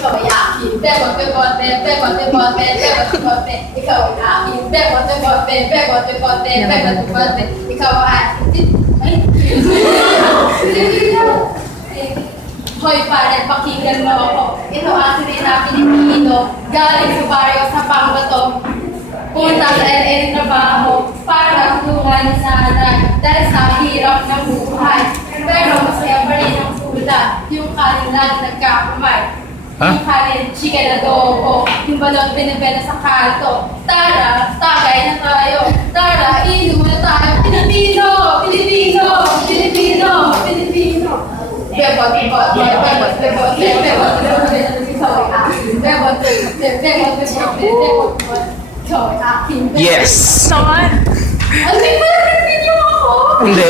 ikaw ay akin. Bebote, bote, bebote, bote, bebote, bote, ikaw ay akin. Bebote, bote, bebote, bote, bebote, bote, ikaw ay akin. Hoy pare, pakinggan mo ako. Ito ang na Pilipino, galing sa baryo sa Pambato. Punta sa LA trabaho para tulungan sa anak dahil sa hirap ng buhay. Pero masaya pa rin ang pula, yung kanin lagi nagkakamay. Yung kanin, chicken adobo, yung balon binibenta sa kanto. Tara, tagay na tayo. Tara, inom na tayo. Pilipino! Pilipino! Pilipino! Pilipino! Bebot, bebot, bebot, bebot, bebot, bebot, bebot, bebot, bebot, Yes! Saan? ano yung parang video ako? Hindi.